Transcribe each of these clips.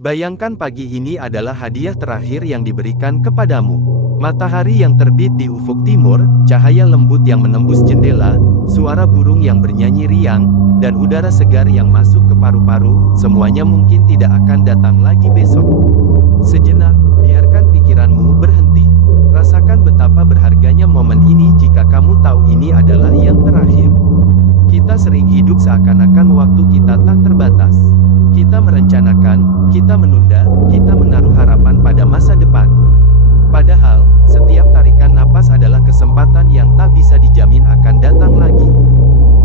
Bayangkan pagi ini adalah hadiah terakhir yang diberikan kepadamu. Matahari yang terbit di ufuk timur, cahaya lembut yang menembus jendela, suara burung yang bernyanyi riang, dan udara segar yang masuk ke paru-paru, semuanya mungkin tidak akan datang lagi besok. Sejenak, biarkan pikiranmu berhenti. Rasakan betapa berharganya momen ini jika kamu tahu ini adalah yang terakhir. Kita sering hidup seakan-akan waktu kita tak terbatas. Kita merencanakan, kita menunda, kita menaruh harapan pada masa depan. Padahal, setiap tarikan napas adalah kesempatan yang tak bisa dijamin akan datang lagi.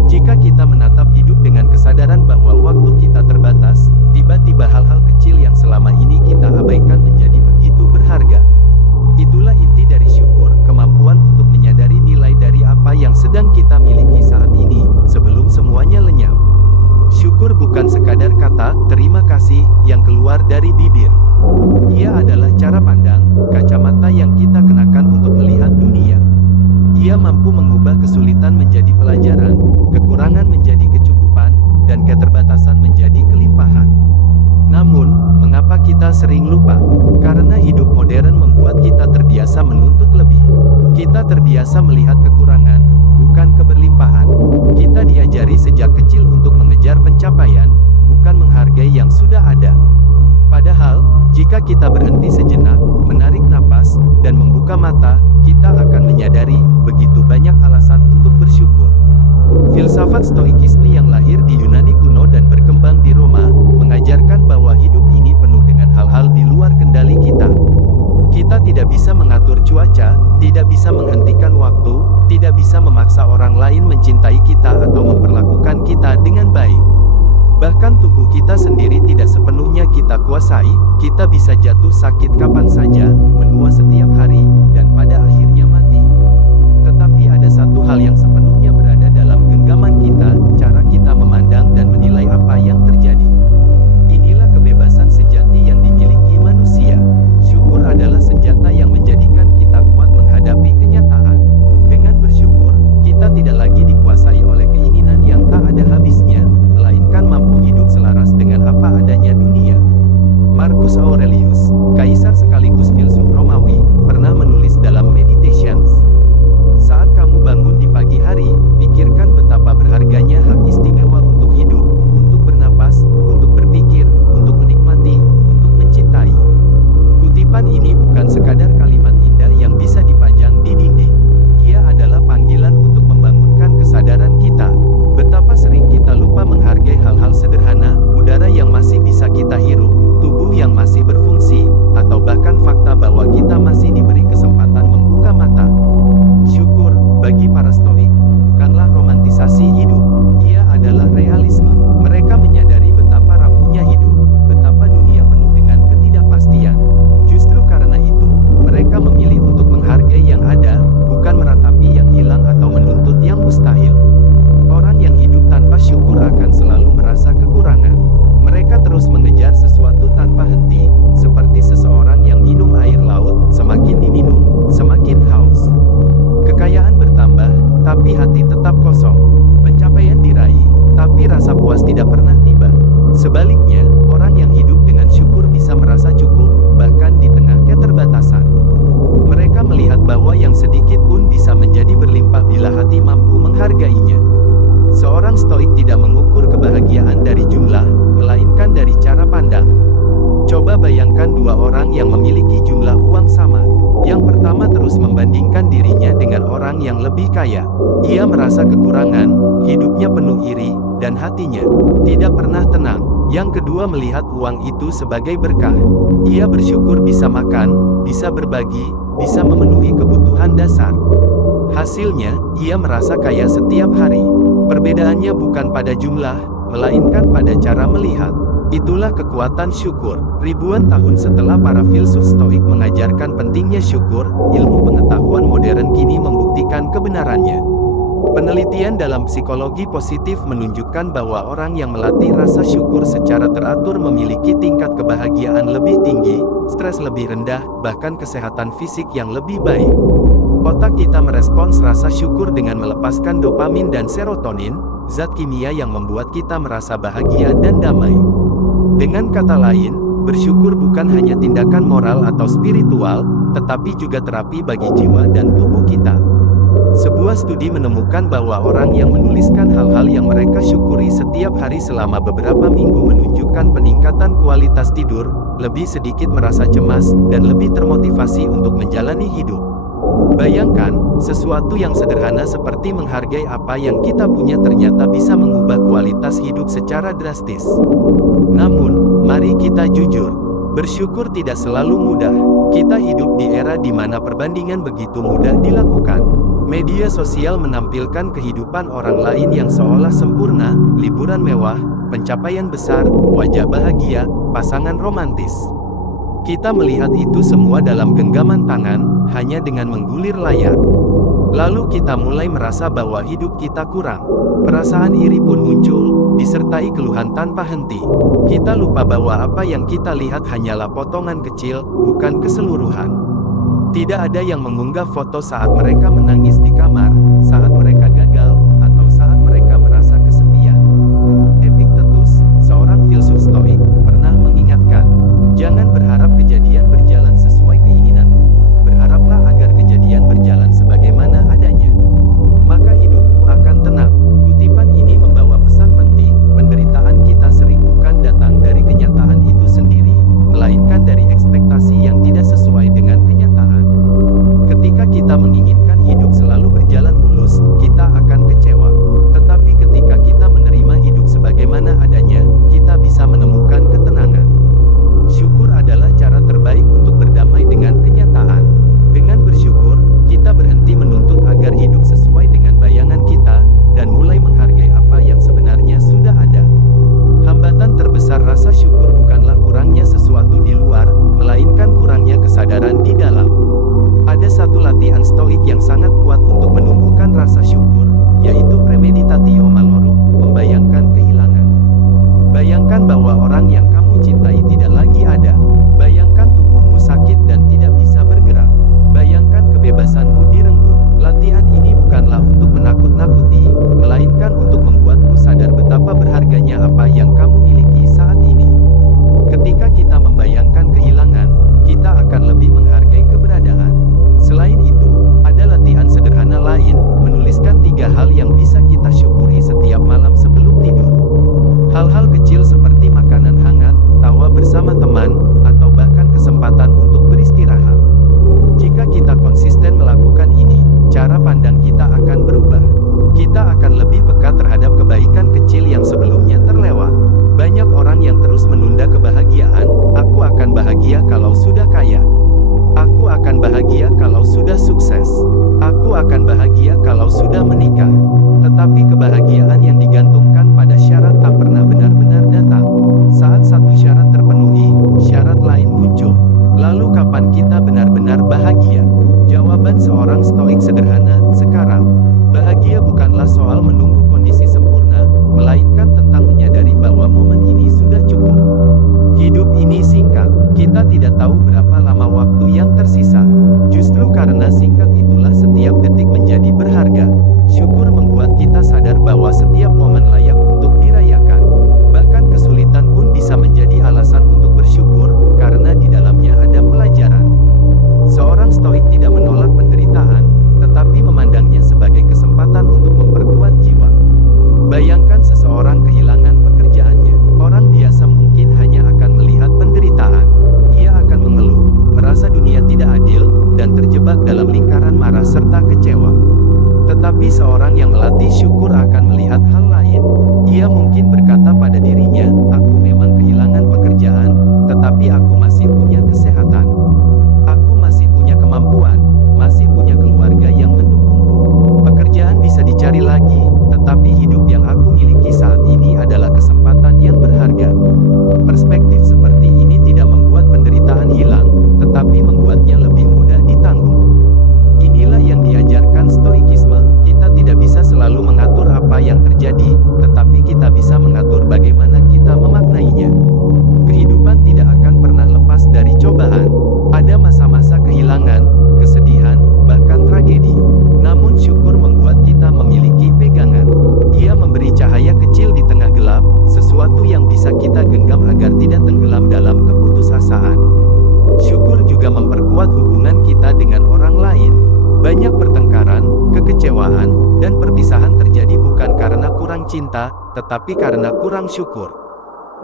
Jika kita menatap hidup dengan kesadaran bahwa waktu kita terbatas, tiba-tiba hal-hal kecil yang selama ini kita abaikan menjadi begitu berharga. Itulah inti dari syukur, kemampuan untuk menyadari nilai dari apa yang sedang kita miliki saat ini, sebelum semuanya lenyap. Syukur bukan sekadar kata terima kasih yang keluar dari bibir. Ia adalah cara pandang, kacamata yang kita kenakan untuk melihat dunia. Ia mampu mengubah kesulitan menjadi pelajaran, kekurangan menjadi kecukupan, dan keterbatasan menjadi kelimpahan. Namun, mengapa kita sering lupa? Karena hidup modern membuat kita terbiasa menuntut lebih. Kita terbiasa melihat kekurangan, bukan keberlimpahan. Kita diajari sejak kecil untuk mengejar pencapaian, bukan menghargai yang sudah ada. Padahal, jika kita berhenti sejenak, menarik napas, dan membuka mata, kita akan menyadari begitu banyak alasan untuk bersyukur. Filsafat Stoikisme yang lahir di Yunani kuno dan berkembang di Roma, mengajarkan bahwa hidup ini penuh dengan hal-hal di luar kendali kita. Kita tidak bisa mengatur cuaca, tidak bisa menghentikan waktu, tidak bisa memaksa orang lain mencintai kita atau memperlakukan kita dengan baik. Bahkan tubuh kita sendiri tidak sepenuhnya kita kuasai, kita bisa jatuh sakit kapan saja, menua setiap hari, dan pada akhirnya mati. Tetapi ada satu hal yang sepenuhnya berada dalam genggaman kita, cara kita memandang dan menilai apa yang terjadi. Inilah kebebasan sejati yang dimiliki manusia. Syukur adalah senjata yang menjadikan kita kuat menghadapi kenyataan. Dengan bersyukur, kita tidak lagi dikuasai oleh keinginan yang tak ada habisnya, melainkan mampu hidup selaras dengan apa adanya dunia. Marcus Aurelius, kaisar sekaligus filsuf Romawi, pernah menulis dalam Meditations. Saat kamu bangun di pagi hari, pikirkan betapa berharganya hak istimewa untuk hidup, untuk bernapas, untuk berpikir, untuk menikmati, untuk mencintai. Kutipan ini bukan sekadar kalimat indah yang bisa dipajang di dinding. Ia adalah panggilan untuk membangunkan kesadaran kita. Betapa sering kita lupa menghargai hal-hal sederhana, udara yang masih bisa kita hirup, tubuh yang masih berfungsi, atau bahkan fakta bahwa kita masih diberi kesempatan membuka mata. Syukur, bagi para Stoik, bukanlah romantisasi hidup. Ia adalah realisme. Mereka menyadari betapa rapuhnya hidup, betapa dunia penuh dengan ketidakpastian. Justru karena itu, mereka memilih untuk menghargai yang ada, bukan meratapi yang hilang atau menuntut yang mustahil. Orang yang hidup tanpa syukur akan selalu merasa kekurangan. Mereka terus mengejar sesuatu tanpa henti, seperti seseorang yang minum air laut, semakin diminum, semakin haus. Kekayaan bertambah, tapi hati tetap kosong. Pencapaian diraih, tapi rasa puas tidak pernah tiba. Sebaliknya, orang yang hidup dengan syukur bisa merasa cukup, bahkan di tengah keterbatasan. Mereka melihat bahwa yang sedikit pun bisa menjadi berlimpah bila hati mampu menghargainya. Seorang Stoik tidak mengukur kebahagiaan dari jumlah, melainkan dari cara pandang. Coba bayangkan dua orang yang memiliki jumlah uang sama. Yang pertama terus membandingkan dirinya dengan orang yang lebih kaya. Ia merasa kekurangan, hidupnya penuh iri, dan hatinya tidak pernah tenang. Yang kedua melihat uang itu sebagai berkah. Ia bersyukur bisa makan, bisa berbagi, bisa memenuhi kebutuhan dasar. Hasilnya, ia merasa kaya setiap hari. Perbedaannya bukan pada jumlah, melainkan pada cara melihat. Itulah kekuatan syukur. Ribuan tahun setelah para filsuf Stoik mengajarkan pentingnya syukur, ilmu pengetahuan modern kini membuktikan kebenarannya. Penelitian dalam psikologi positif menunjukkan bahwa orang yang melatih rasa syukur secara teratur memiliki tingkat kebahagiaan lebih tinggi, stres lebih rendah, bahkan kesehatan fisik yang lebih baik. Otak kita merespons rasa syukur dengan melepaskan dopamin dan serotonin, zat kimia yang membuat kita merasa bahagia dan damai. Dengan kata lain, Bersyukur bukan hanya tindakan moral atau spiritual, tetapi juga terapi bagi jiwa dan tubuh kita. Sebuah studi menemukan bahwa orang yang menuliskan hal-hal yang mereka syukuri setiap hari selama beberapa minggu menunjukkan peningkatan kualitas tidur, lebih sedikit merasa cemas, dan lebih termotivasi untuk menjalani hidup. Bayangkan, sesuatu yang sederhana seperti menghargai apa yang kita punya ternyata bisa mengubah kualitas hidup secara drastis. Namun, mari kita jujur. Bersyukur tidak selalu mudah. Kita hidup di era di mana perbandingan begitu mudah dilakukan. Media sosial menampilkan kehidupan orang lain yang seolah sempurna, liburan mewah, pencapaian besar, wajah bahagia, pasangan romantis. Kita melihat itu semua dalam genggaman tangan, hanya dengan menggulir layar. Lalu kita mulai merasa bahwa hidup kita kurang. Perasaan iri pun muncul, disertai keluhan tanpa henti. Kita lupa bahwa apa yang kita lihat hanyalah potongan kecil, bukan keseluruhan. Tidak ada yang mengunggah foto saat mereka menangis di kamar, saat mereka gagal, atau saat mereka merasa kesepian. Epictetus, seorang filsuf Stoik, pernah mengingatkan, jangan berharap kejadian berjalan sesuai keinginanmu, berharaplah agar kejadian berjalan sebagaimana adanya. Maka hidupmu akan tenang. Kutipan ini membawa pesan penting, penderitaan kita sering bukan datang dari kenyataan itu sendiri, melainkan dari ekspektasi yang tidak sesuai dengan kenyataan. Ketika kita menginginkan hidup selalu berjalan mulus, kita akan kecewa. Tetapi ketika kita menerima hidup sebagaimana adanya, kita bisa menemukan ketenangan. Syukur adalah cara terbaik untuk berdamai dengan kenyataan. Dengan bersyukur, kita berhenti menuntut agar hidup sesuai dengan bayangan kita, dan mulai menghargai apa yang sebenarnya sudah ada. Hambatan terbesar rasa syukur bukanlah kurangnya sesuatu di luar, melainkan kurangnya kesadaran di dalam. Ada satu latihan stoik yang sangat kuat untuk menumbuhkan rasa syukur, yaitu premeditatio malorum, membayangkan kehilangan. Bayangkan bahwa orang yang kamu cintai tidak lagi ada. Bayangkan tubuhmu sakit dan tidak bisa bergerak. Bayangkan kebebasanmu direnggut. Latihan ini bukanlah untuk menakut-nakuti, melainkan untuk membuatmu sadar betapa berharganya apa yang kamu miliki saat ini. Ketika kita membayangkan kehilangan, kita akan lebih menghargai keberadaan. Selain itu, ada latihan sederhana lain, menuliskan 3 hal yang bisa kita syukuri setiap malam sebelum tidur. Hal-hal kecil seperti makanan hangat, tawa bersama teman, atau bahkan kesempatan untuk beristirahat. Jika kita konsisten melakukan ini, cara pandang kita akan berubah. Kita akan lebih peka terhadap kebaikan kecil yang sebelumnya terlewat. Banyak orang yang terus menunda kebahagiaan. Aku akan bahagia kalau sudah kaya. Aku akan bahagia kalau sudah sukses. Aku akan bahagia kalau sudah menikah. Tetapi kebahagiaan yang digantungkan pada syarat tak pernah benar-benar datang. Saat satu syarat terpenuhi, syarat lain muncul. Lalu kapan kita benar-benar bahagia? Jawaban seorang stoik sederhana, sekarang. Bahagia bukanlah soal menunggu kondisi sempurna, melainkan tentang menyadari bahwa momen ini sudah cukup. Hidup ini singkat, kita tidak tahu berapa lama waktu yang tersisa. Justru karena singkat itulah setiap detik menjadi berharga. Syukur membuat kita sadar bahwa setiap momen layak untuk dirayakan. Bahkan kesulitan pun bisa menjadi alasan untuk bersyukur, karena di dalamnya ada pelajaran. Seorang stoik tidak menolak penderitaan, tetapi memandangnya sebagai kesempatan untuk memperkuat jiwa. Bayangkan seseorang kehilangan pekerjaannya. Orang biasa mungkin hanya akan melihat penderitaan. Ia akan mengeluh, merasa dunia tidak adil, dan terjebak dalam lingkaran marah serta kecewa. Tetapi seorang yang melatih syukur akan melihat hal lain. Ia mungkin berkata pada dirinya, aku memang kehilangan pekerjaan, tetapi aku masih punya kesehatan. Aku masih punya kemampuan, masih punya keluarga yang mendukungku. Pekerjaan bisa dicari lagi, tetapi hidup yang aku miliki saat ini adalah kesempatan yang berharga. Perspektif seperti ini tidak membuat penderitaan hilang, tetapi membuatnya lebih mudah ditanggung. Inilah yang diajarkan stoikisme. Kita tidak bisa selalu mengatur apa yang terjadi, tetapi kita bisa mengatur bagaimana kita memaknainya. Kehidupan tidak akan pernah lepas dari cobaan. Ada masa-masa kehilangan, kesedihan, bahkan tragedi. Namun syukur membuat kita memiliki pegangan. Ia memberi cahaya kecil cinta, tetapi karena kurang syukur.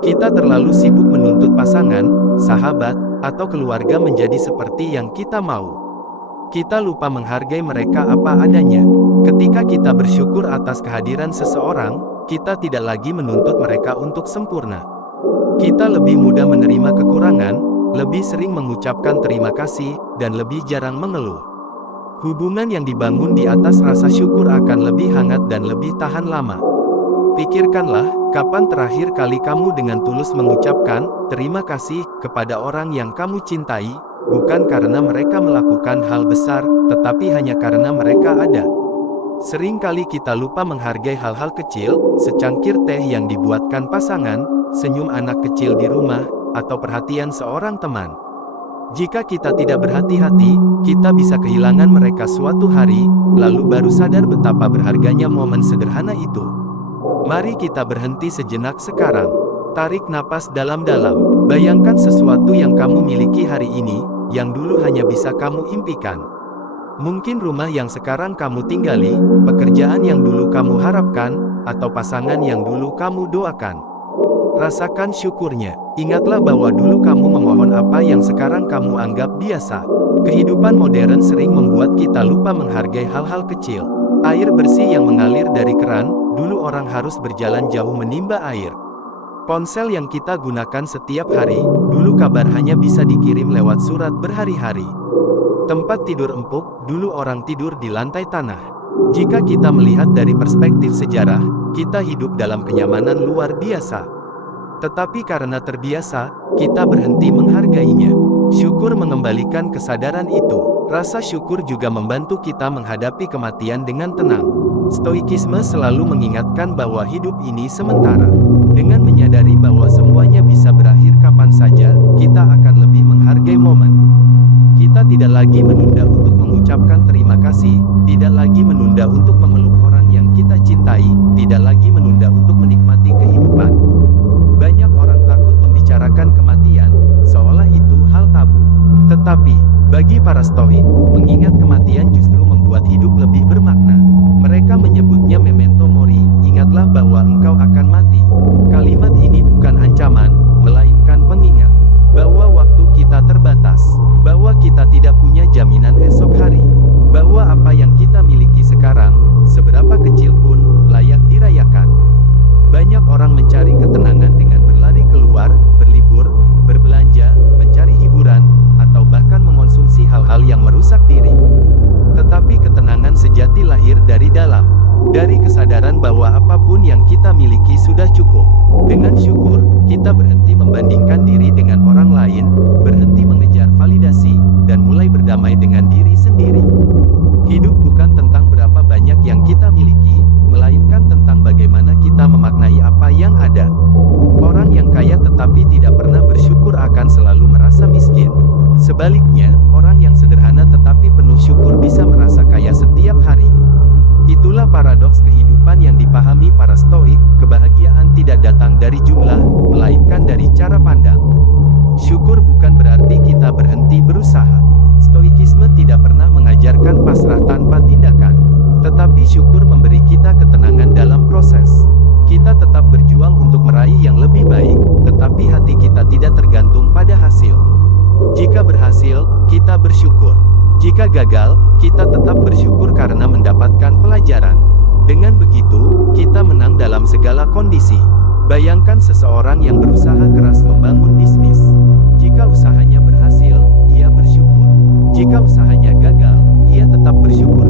Kita terlalu sibuk menuntut pasangan, sahabat, atau keluarga menjadi seperti yang kita mau. Kita lupa menghargai mereka apa adanya. Ketika kita bersyukur atas kehadiran seseorang, kita tidak lagi menuntut mereka untuk sempurna. Kita lebih mudah menerima kekurangan, lebih sering mengucapkan terima kasih, dan lebih jarang mengeluh. Hubungan yang dibangun di atas rasa syukur akan lebih hangat dan lebih tahan lama. Pikirkanlah, kapan terakhir kali kamu dengan tulus mengucapkan terima kasih kepada orang yang kamu cintai, bukan karena mereka melakukan hal besar, tetapi hanya karena mereka ada. Seringkali kita lupa menghargai hal-hal kecil, secangkir teh yang dibuatkan pasangan, senyum anak kecil di rumah, atau perhatian seorang teman. Jika kita tidak berhati-hati, kita bisa kehilangan mereka suatu hari, lalu baru sadar betapa berharganya momen sederhana itu. Mari kita berhenti sejenak sekarang. Tarik napas dalam-dalam. Bayangkan sesuatu yang kamu miliki hari ini, yang dulu hanya bisa kamu impikan. Mungkin rumah yang sekarang kamu tinggali, pekerjaan yang dulu kamu harapkan, atau pasangan yang dulu kamu doakan. Rasakan syukurnya. Ingatlah bahwa dulu kamu memohon apa yang sekarang kamu anggap biasa. Kehidupan modern sering membuat kita lupa menghargai hal-hal kecil. Air bersih yang mengalir dari keran, dulu orang harus berjalan jauh menimba air. Ponsel yang kita gunakan setiap hari, dulu kabar hanya bisa dikirim lewat surat berhari-hari. Tempat tidur empuk, dulu orang tidur di lantai tanah. Jika kita melihat dari perspektif sejarah, kita hidup dalam kenyamanan luar biasa. Tetapi karena terbiasa, kita berhenti menghargainya. Syukur mengembalikan kesadaran itu. Rasa syukur juga membantu kita menghadapi kematian dengan tenang. Stoikisme selalu mengingatkan bahwa hidup ini sementara. Dengan menyadari bahwa semuanya bisa berakhir kapan saja, kita akan lebih menghargai momen. Kita tidak lagi menunda untuk mengucapkan terima kasih, tidak lagi menunda untuk memeluk orang yang kita cintai, tidak lagi menunda untuk menikmati kehidupan. Banyak orang takut membicarakan kematian, seolah itu hal tabu. Tetapi, bagi para Stoik, mengingat kematian justru membuat hidup lebih bermakna. Mereka menyebutnya memento mori, ingatlah bahwa engkau akan mati. Kalimat ini bukan ancaman, melainkan pengingat bahwa waktu kita terbatas, bahwa kita tidak punya jaminan esok hari, bahwa apa yang kita miliki sekarang, seberapa kecil pun, layak dirayakan. Banyak orang mencari ketenangan dengan berlari keluar, berlibur, berbelanja, mencari hiburan, atau bahkan mengonsumsi hal-hal yang merusak diri. Tetapi ketenangan sejati lahir dari dalam, dari kesadaran bahwa apapun yang kita miliki sudah cukup. Dengan syukur, kita berhenti membandingkan diri dengan orang lain, berhenti mengejar validasi, dan mulai berdamai dengan diri sendiri. Hidup bukan tentang berapa banyak yang kita miliki, melainkan tentang bagaimana kita memaknai apa yang ada. Orang yang kaya tetapi tidak pernah bersyukur akan selalu merasa miskin. Sebaliknya, orang yang sederhana tetapi penuh syukur bisa merasa kaya setiap hari. Itulah paradoks kehidupan yang dipahami para Stoik. Kebahagiaan tidak datang dari jumlah, melainkan dari cara pandang. Syukur bukan berarti kita berhenti berusaha. Stoikisme tidak pernah mengajarkan pasrah tanpa tindakan. Tetapi syukur memberi kita ketenangan dalam proses. Kita tetap berjuang untuk meraih yang lebih baik, tetapi hati kita tidak tergantung pada hasil. Jika berhasil, kita bersyukur. Jika gagal, kita tetap bersyukur karena mendapatkan pelajaran. Dengan begitu, kita menang dalam segala kondisi. Bayangkan seseorang yang berusaha keras membangun bisnis. Jika usahanya berhasil, ia bersyukur. Jika usahanya gagal, ia tetap bersyukur